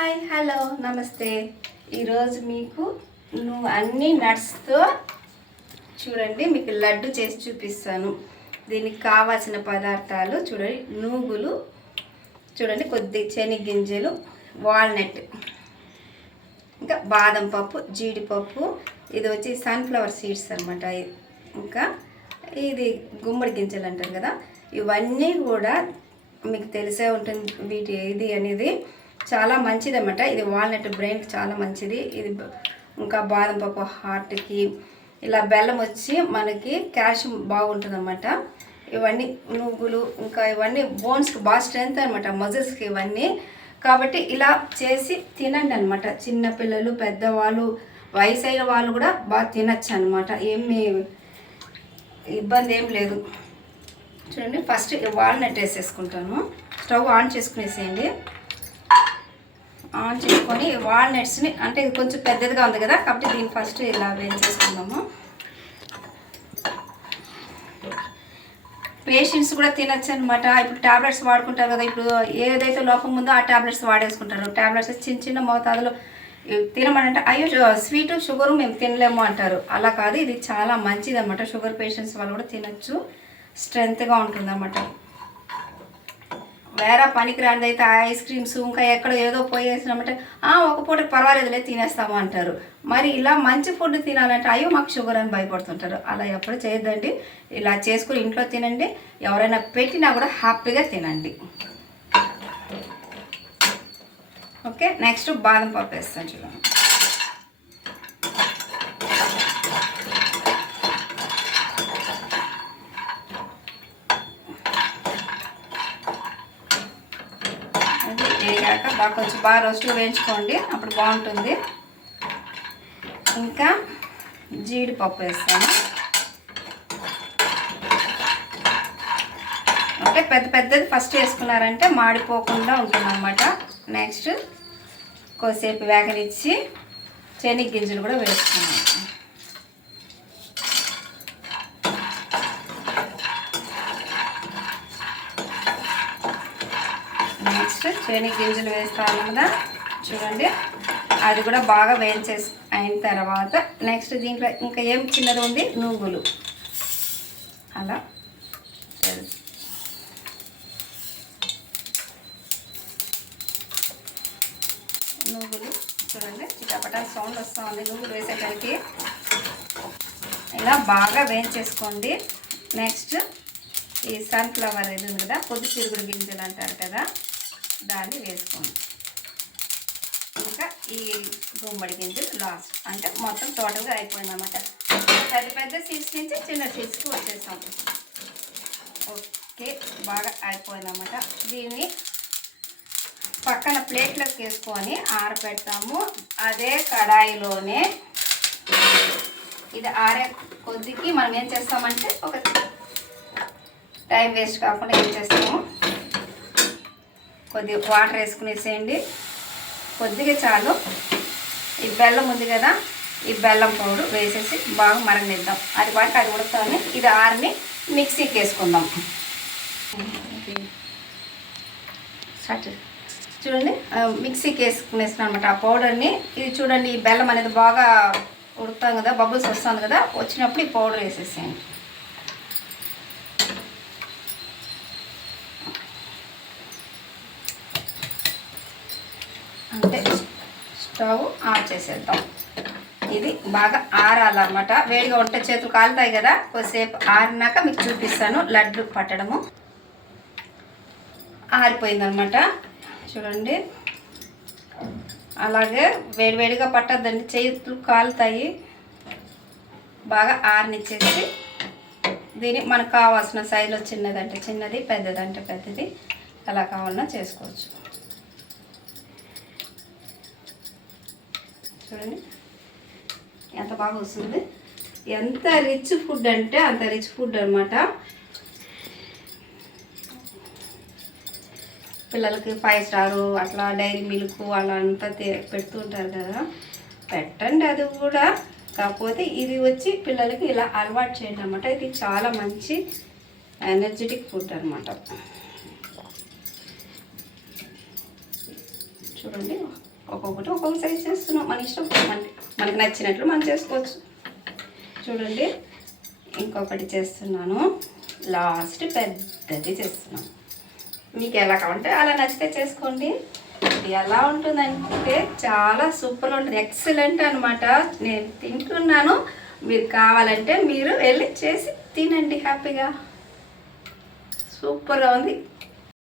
Hi hello నమస్తే. ఈరోజు మీకు అన్ని నట్స్తో చూడండి మీకు లడ్డు చేసి చూపిస్తాను. దీనికి కావాల్సిన పదార్థాలు చూడండి, నూగులు చూడండి, కొద్ది శనగగింజలు, వాల్నట్, ఇంకా బాదం పప్పు, జీడిపప్పు, ఇది వచ్చి సన్ఫ్లవర్ సీడ్స్ అనమాట, ఇంకా ఇది గుమ్మడి గింజలు అంటారు కదా. ఇవన్నీ కూడా మీకు తెలిసే ఉంటుంది. వీటి ఇది అనేది చాలా మంచిది అన్నమాట. ఇది వాల్నట్ బ్రెయిన్కి చాలా మంచిది. ఇది ఇంకా బాదం పప్పు హార్ట్కి, ఇలా బెల్లం వచ్చి మనకి కాల్షియం బాగుంటుంది అన్నమాట. ఇవన్నీ నువ్వులు, ఇంకా ఇవన్నీ బోన్స్కి బాగా స్ట్రెంత్ అనమాట, మజిల్స్కి ఇవన్నీ. కాబట్టి ఇలా చేసి తినండి అనమాట. చిన్నపిల్లలు, పెద్దవాళ్ళు, వయసు అయిన వాళ్ళు కూడా బాగా తినచ్చు అనమాట. ఏమి ఇబ్బంది ఏం లేదు. చూడండి, ఫస్ట్ వాల్నట్ వేసేసుకుంటాను. స్టవ్ ఆన్ చేసుకునేసేయండి. ఆన్ చేసుకొని వాల్నట్స్ని, అంటే ఇది కొంచెం పెద్దదిగా ఉంది కదా, కాబట్టి దీన్ని ఫస్ట్ ఇలా వేయించేసుకుందాము. పేషెంట్స్ కూడా తినచ్చు అనమాట. ఇప్పుడు ట్యాబ్లెట్స్ వాడుకుంటారు కదా, ఇప్పుడు ఏదైతే లోపం ఉందో ఆ ట్యాబ్లెట్స్ వాడేసుకుంటారు. ట్యాబ్లెట్స్ చిన్న చిన్న మోతాదులో తినమనంటే అయ్యో స్వీటు షుగరు మేము తినలేము అంటారు. అలా కాదు, ఇది చాలా మంచిది అనమాట. షుగర్ పేషెంట్స్ వాళ్ళు కూడా తినచ్చు, స్ట్రెంత్గా ఉంటుంది అన్నమాట. వేరే పనికి రానిది అయితే ఐస్ క్రీమ్స్ ఇంకా ఎక్కడ ఏదో పోయేసినామంటే ఒక పూట పర్వాలేదులే తినేస్తాము అంటారు. మరి ఇలా మంచి ఫుడ్ తినాలంటే అయ్యో మాకు షుగర్ అని భయపడుతుంటారు. అలా ఎప్పుడు చేయొద్దండి. ఇలా చేసుకుని ఇంట్లో తినండి. ఎవరైనా పెట్టినా కూడా హ్యాపీగా తినండి. ఓకే, నెక్స్ట్ బాదం పప్పు వేస్తాను చూడండి. వేగాక కొంచెం బాగా రోస్ట్గా వేయించుకోండి, అప్పుడు బాగుంటుంది. ఇంకా జీడిపప్పు వేస్తాను. ఓకే, పెద్దది ఫస్ట్ వేసుకున్నారంటే మాడిపోకుండా ఉంటుందన్నమాట. నెక్స్ట్ కొద్దిసేపు వేగనిచ్చి శనగగింజలు కూడా వేసుకున్నాను. నెక్స్ట్ శనగగింజలు వేస్తాను కదా చూడండి, అది కూడా బాగా వేయించేసి అయిన తర్వాత నెక్స్ట్ దీంట్లో ఇంకా ఏం చిన్నది ఉంది, నువ్వులు. అలా నువ్వులు చూడండి, చిటపటా సౌండ్ వస్తూ ఉంది నువ్వులు వేసేసరికి. ఇలా బాగా వేయించేసుకోండి. నెక్స్ట్ ఈ సన్ఫ్లవర్ ఇది ఉంది కదా, పొద్దుతిరుగుడు గింజలు అంటారు కదా, దాన్ని వేసుకోండి. ఇంకా ఈ గుమ్మడి గింజలు లాస్ట్, అంటే మొత్తం టోటల్గా అయిపోయింది అన్నమాట. పెద్ద సీడ్స్ నుంచి చిన్న సీడ్స్కి వచ్చేసాం. ఓకే, బాగా అయిపోయిందన్నమాట. దీన్ని పక్కన ప్లేట్లోకి వేసుకొని ఆరబెడతాము. అదే కడాయిలోనే ఇది ఆరే కొద్దికి మనం ఏం చేస్తామంటే, ఒక టైం వేస్ట్ కాకుండా ఏం చేస్తాము, కొద్దిగా వాటర్ వేసుకునేసేయండి. కొద్దిగా చాలు. ఈ బెల్లం ఉంది కదా, ఈ బెల్లం పౌడర్ వేసేసి బాగా మరగనిద్దాం. అది వాటికి అది ఉడుకుతామని ఇది ఆరిని మిక్సీకి వేసుకుందాం. చూడండి, మిక్సీకి వేసుకునేస్తున్నాం అనమాట ఆ పౌడర్ని. ఇది చూడండి, ఈ బెల్లం అనేది బాగా ఉడుకుతాం కదా, బబుల్స్ వస్తుంది కదా, వచ్చినప్పుడు ఈ పౌడర్ వేసేసేయండి. అంటే స్టవ్ ఆఫ్ చేసేద్దాం. ఇది బాగా ఆరాలన్నమాట. వేడిగా ఉంటే చేతులు కాలుతాయి కదా, కొద్దిసేపు ఆరినాక మీకు చూపిస్తాను లడ్డు పట్టడము. ఆరిపోయిందనమాట చూడండి. అలాగే వేడివేడిగా పట్టద్దండి, చేతులు కాలుతాయి. బాగా ఆరనిచ్చేసి దీన్ని మనకు కావాల్సిన సైజులో చిన్నదంటే చిన్నది, పెద్దదంటే పెద్దది, ఎలా కావాలన్నా చేసుకోవచ్చు. చూడండి ఎంత బాగా వస్తుంది. ఎంత రిచ్ ఫుడ్ అంటే అంత రిచ్ ఫుడ్ అనమాట. పిల్లలకి 5 స్టారు అట్లా డైరీ మిల్క్ అలా అంతా పెడుతూ ఉంటారు కదా, పెట్టండి అది కూడా. కాకపోతే ఇది వచ్చి పిల్లలకి ఇలా అలవాటు చేయండి అనమాట. ఇది చాలా మంచి ఎనర్జెటిక్ ఫుడ్ అనమాట. చూడండి ఒక్కొక్కటి ఒక్కొక్క సైజ్ చేస్తున్నాం, మన ఇష్టం, మనకి నచ్చినట్లు మనం చేసుకోవచ్చు. చూడండి ఇంకొకటి చేస్తున్నాను, లాస్ట్ పెద్దది చేస్తున్నాను. మీకు ఎలా కావాలంటే అలా నచ్చితే చేసుకోండి. ఇది ఎలా ఉంటుందంటే చాలా సూపర్గా ఉంటుంది, ఎక్సలెంట్ అనమాట. నేను తింటున్నాను, మీరు కావాలంటే మీరు వెళ్ళి చేసి తినండి హ్యాపీగా. సూపర్గా ఉంది.